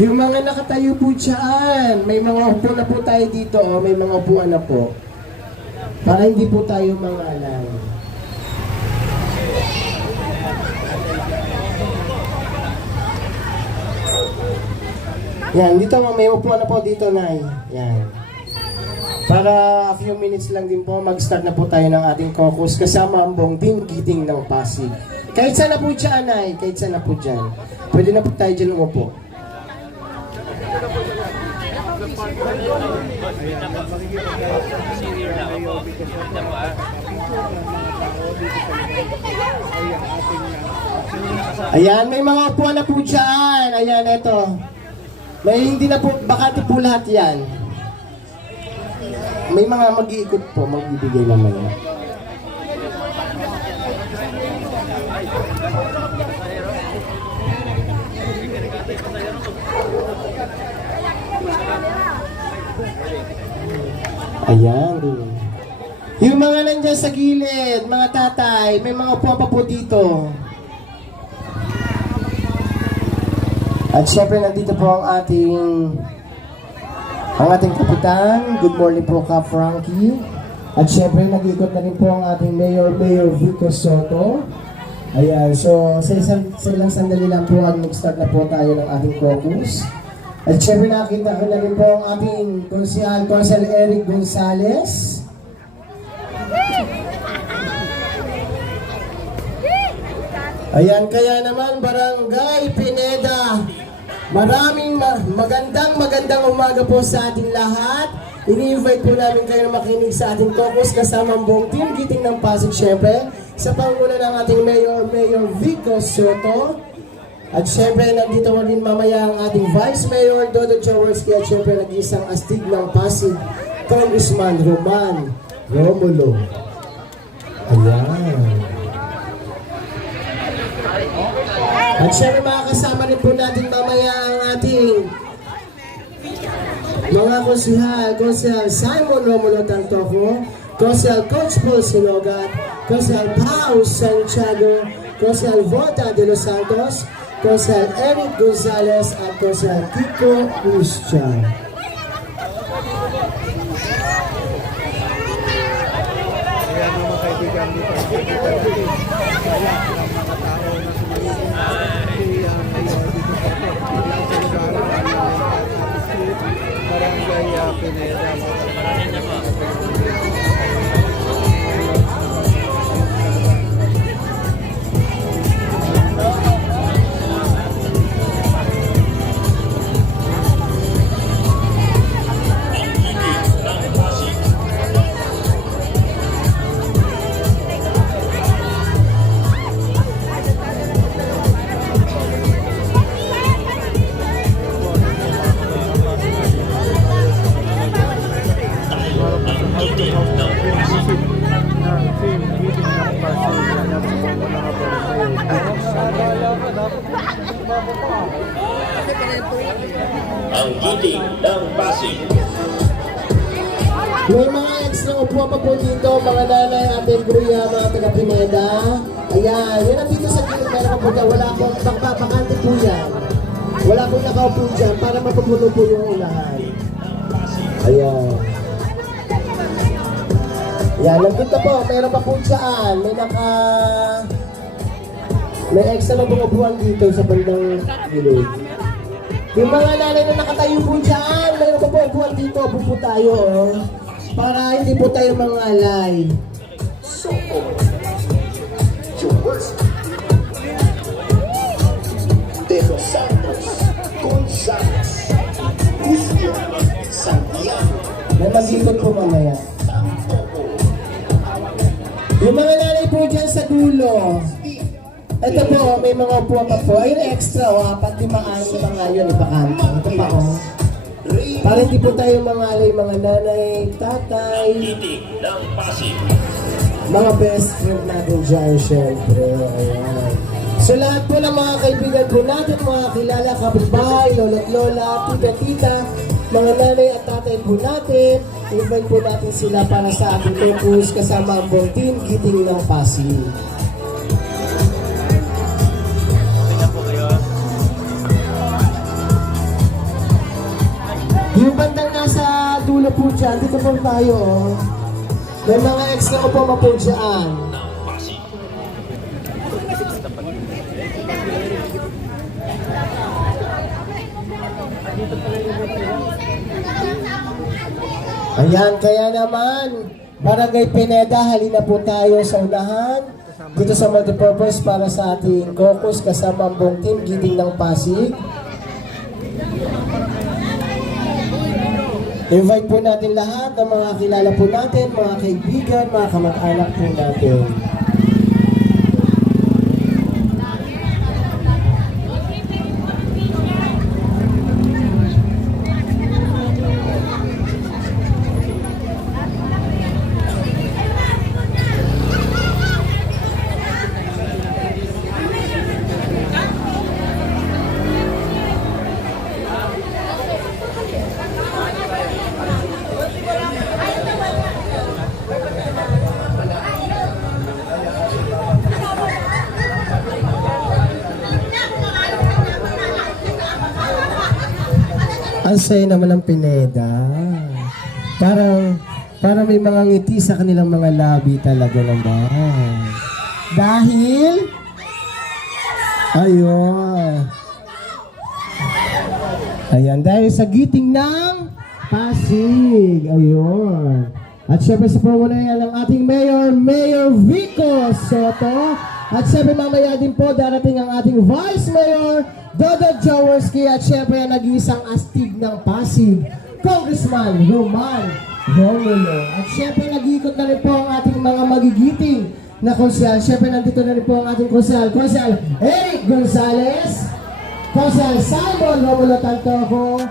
Yung mga nakatayo po dyan, may mga upo na po tayo dito, oh. May mga upuan na po. Para hindi po tayo mangalang. Yan, dito may upuan na po dito, Nay. Yan. Para a few minutes lang din po, mag-start na po tayo ng ating caucus kasama ang buong team Giting ng Pasig. Kahit saan na po dyan, Nay. Kahit saan na po dyan. Pwede na po tayo dyan umupo. Ayan, may mga upuan na po dyan. Ayan, eto. May hindi na po, bakante po lahat yan. May mga mag-iikot po, magbibigay naman yan. Ayan. Yung mga nandyan sa gilid, mga tatay, may mga upuan pa po dito. At syempre nandito po ang ating kapitan. Good morning po, Kap Frankie. At syempre nag-ikot na rin po ang ating Mayor Vico Soto. Ayan, so sa ilang sandali lang po mag-start na po tayo ng ating caucus. At syempre nakita ko na rin po ang ating Konsel Eric Gonzales. Ayan, kaya naman Barangay Pineda, maraming magandang umaga po sa ating lahat. Ini-invite po namin kayo na makinig sa ating caucus kasama ang buong team Giting ng Pasig, syempre sa panguna ng ating Mayor Vico Soto. At syempre nandito mo din mamaya ang ating Vice Mayor Dodo Jaworski at syempre nag-iisang astig ng Pasig, Congressman Roman Romulo. Ayan. At syempre makakasama rin po natin mamaya ang ating mga Konsehal Simon Romulo Tantoco, Konsehal Coach Paul Sinogat, Konsehal Pao Santiago, Konsehal Vota de los Santos, Konsehal Eric Gonzales at Konsehal Kiko Christian. Kaya mga kaibigan dito Barangay Pineda. Ang Giting ng Pasig. May mga extra upuan pa po dito, mga nanay, ating gruya, mga taga-Pineda. Ayan, yan nandito sa gilid, meron po dyan, wala akong bakante po yan. Wala akong nakaupo dyan para mapapuno po yung unahan. Ayan. Ayan, nandito po, meron pa po dyan, may extra na pong upuan dito sa bandang gilid. Yung mga nanay na nakatayo po dyan, mayroon pa po upuan dito, po tayo, oh. Para hindi po tayo mangalay. Soto, Jaworski, De Los Santos, Gonzales, Cristian, Santiago, May mag-ikot po mamaya. Tantoco, Yung mga nanay po dyan sa dulo. Ito po, may mga upuan pa po. Ayun, extra, oh. 4, 5, 6 mga yun, ibakante. Ito pa, oh. Para hindi po tayo mangalay, mga nanay, tatay, Giting ng Pasig. mga best friend natin dyan, syempre. Ayan. So lahat po ng mga kaibigan po natin, mga kilala, kapitbahay, lola't lola, tita-tita, mga nanay at tatay po natin, invite po natin sila para sa ating caucus kasama ang buong team Giting ng Pasig. Yung bandang nasa dulo po dyan, dito po tayo. Oh. May mga ex na upo po dyan. Ayan, kaya naman, Barangay Pineda, halina po tayo sa unahan. Dito sa multipurpose para sa ating caucus kasama ang buong team Giting ng Pasig. Invite po natin lahat ng mga kilala po natin, mga kaibigan, mga kamag-anak po natin. Ang saya naman ng Pineda. Parang may mga ngiti sa kanilang mga labi talaga naman. Dahil, ayun. Ayan, dahil sa giting ng Pasig. Ayun. At syempre sa promo na yan ang ating Mayor, Mayor Vico Soto. At syempre mamaya din po darating ang ating Vice Mayor, Dodo Jaworski. At syempre ang nag-iisang astig ng Pasig, Congressman Roman Romulo. At syempre nag-iikot na rin po ang ating mga magigiting na konsyal. Syempre nandito na rin po ang ating konsyal, Konsyal Eric Gonzalez, Konsyal Simon Romulo Tantoco,